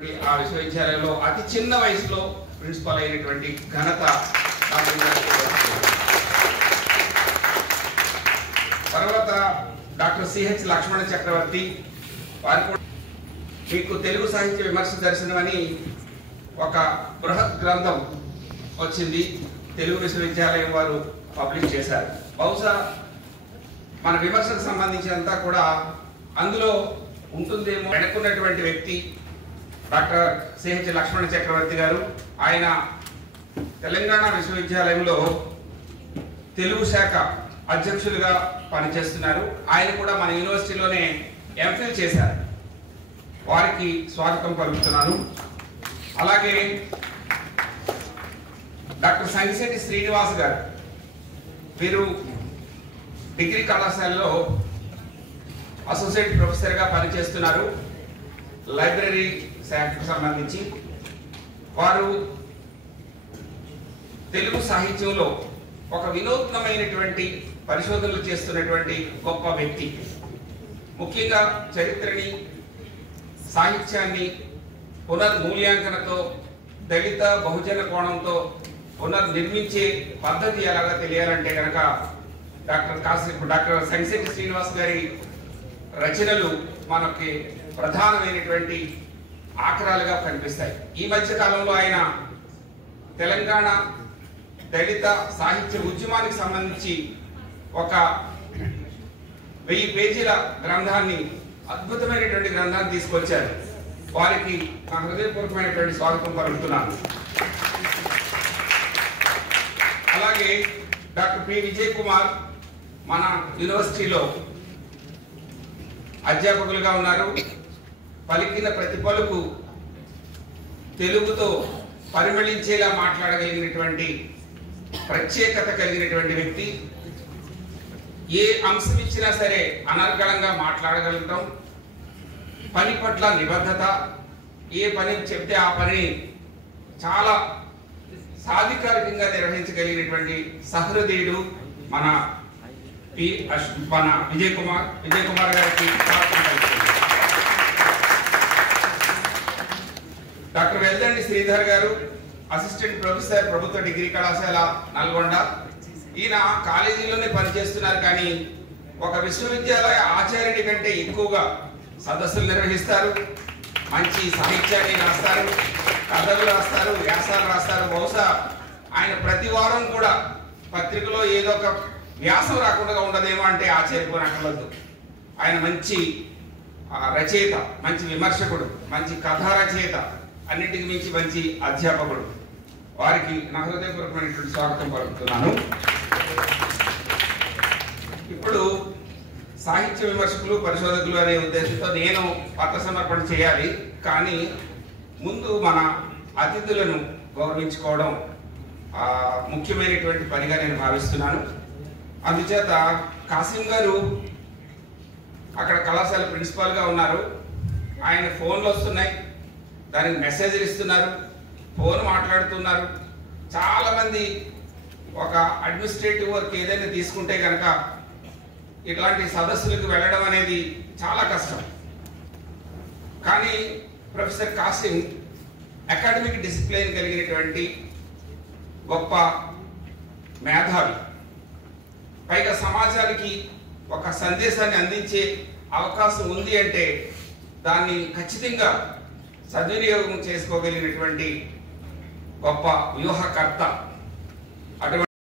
ఆ విశ్వవిద్యాలయంలో అతి చిన్న వయసులో ప్రిన్సిపల్ అయినటువంటి ఘనత తర్వాత డాక్టర్ సిహెచ్ లక్ష్మణ చక్రవర్తి వారు కూడా మీకు తెలుగు సాహిత్య విమర్శ దర్శనం అని ఒక బృహత్ గ్రంథం వచ్చింది. తెలుగు విశ్వవిద్యాలయం వారు పబ్లిష్ చేశారు. బహుశా మన విమర్శకు సంబంధించినంతా కూడా అందులో ఉంటుందేమో. వెనుకున్నటువంటి వ్యక్తి డాక్టర్ సిహెచ్ లక్ష్మణ చక్రవర్తి గారు. ఆయన తెలంగాణ విశ్వవిద్యాలయంలో తెలుగు శాఖ అధ్యక్షులుగా పనిచేస్తున్నారు. ఆయన కూడా మన యూనివర్సిటీలోనే ఎంఫిల్ చేశారు. వారికి స్వాగతం పలుకుతున్నాను. అలాగే డాక్టర్ సంగిశెట్టి శ్రీనివాస్ గారు, వీరు డిగ్రీ కళాశాలలో అసోసియేట్ ప్రొఫెసర్గా పనిచేస్తున్నారు లైబ్రరీ శాఖకు సంబంధించి. వారు తెలుగు సాహిత్యంలో ఒక వినూత్నమైనటువంటి పరిశోధనలు చేస్తున్నటువంటి గొప్ప వ్యక్తి. ముఖ్యంగా చరిత్రని, సాహిత్యాన్ని పునర్మూల్యాంకనతో, దళిత బహుజన కోణంతో పునర్నిర్మించే పద్ధతి ఎలాగా తెలియాలంటే కనుక డాక్టర్ సంగిశెట్టి శ్రీనివాస్ గారి రచనలు మనకి ప్రధానమైనటువంటి ఆకరాలుగా కనిపిస్తాయి. ఈ మధ్య కాలంలో ఆయన తెలంగాణ దళిత సాహిత్య ఉద్యమానికి సంబంధించి ఒక 1000 పేజీల గ్రంథాన్ని, అద్భుతమైనటువంటి గ్రంథాన్ని తీసుకొచ్చారు. వారికి నా హృదయపూర్వకమైనటువంటి స్వాగతం పలుకుతున్నాను. అలాగే డాక్టర్ పి విజయ్ కుమార్ మన యూనివర్సిటీలో అధ్యాపకులుగా ఉన్నారు. పలికిన ప్రతి పలుకు తెలుగుతో పరిమళించేలా మాట్లాడగలిగినటువంటి ప్రత్యేకత కలిగినటువంటి వ్యక్తి. ఏ అంశం ఇచ్చినా సరే అనర్గళంగా మాట్లాడగలుగుతాం. పని పట్ల నిబద్ధత, ఏ పని చెప్తే ఆ పని చాలా సాధికారికంగా నిర్వహించగలిగినటువంటి సహృదయుడు మన విజయ్ కుమార్ గారికి. డాక్టర్ వెల్దండి శ్రీధర్ గారు, అసిస్టెంట్ ప్రొఫెసర్, ప్రభుత్వ డిగ్రీ కళాశాల నల్గొండ. ఈయన కాలేజీలోనే పనిచేస్తున్నారు, కానీ ఒక విశ్వవిద్యాలయ ఆచార్యుడి కంటే ఎక్కువగా సదస్సులు నిర్వహిస్తారు, మంచి సాహిత్యాన్ని రాస్తారు, కథలు రాస్తారు, వ్యాసాలు రాస్తారు. బహుశా ఆయన ప్రతి వారం కూడా పత్రికలో ఏదో ఒక వ్యాసం రాకుండా ఉండదేమో అంటే ఆశ్చర్యపోనక్కర్లేదు. ఆయన మంచి రచయిత, మంచి విమర్శకుడు, మంచి కథా రచయిత, అన్నింటికి మించి మంచి అధ్యాపకుడు. వారికి నా హృదయపూర్వకమైనటువంటి స్వాగతం పలుకుతున్నాను. ఇప్పుడు సాహిత్య విమర్శకులు, పరిశోధకులు అనే ఉద్దేశంతో నేను పత్ర సమర్పణ చేయాలి. కానీ ముందు మన అతిథులను గౌరవించుకోవడం ముఖ్యమైనటువంటి పనిగా నేను భావిస్తున్నాను. అందుచేత కాసిం గారు అక్కడ కళాశాల ప్రిన్సిపాల్గా ఉన్నారు. ఆయన ఫోన్లు వస్తున్నాయి, దానికి మెసేజ్లు ఇస్తున్నారు, ఫోన్ మాట్లాడుతున్నారు. చాలామంది ఒక అడ్మినిస్ట్రేటివ్ వర్క్ ఏదైనా తీసుకుంటే కనుక ఇట్లాంటి సదస్సులకు వెళ్ళడం అనేది చాలా కష్టం. కానీ ప్రొఫెసర్ కాసిం అకాడమిక్ డిసిప్లిన్ కలిగినటువంటి గొప్ప మేధావి. పైగా సమాజానికి ఒక సందేశాన్ని అందించే అవకాశం ఉంది అంటే దాన్ని ఖచ్చితంగా సద్వినియోగం చేసుకోగలిగినటువంటి గొప్ప వ్యూహకర్త.